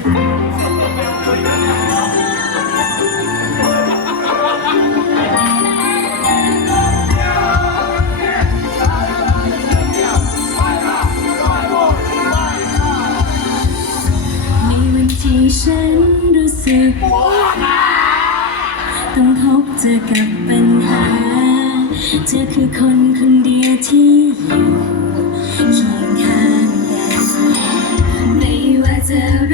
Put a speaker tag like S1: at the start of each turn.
S1: ในวันที่ฉันรู้สึก ต้องพบเจอกับปัญหา เธอคือคนคนเดียวที่อยู่เคียงข้างกันไม่ว่าจะ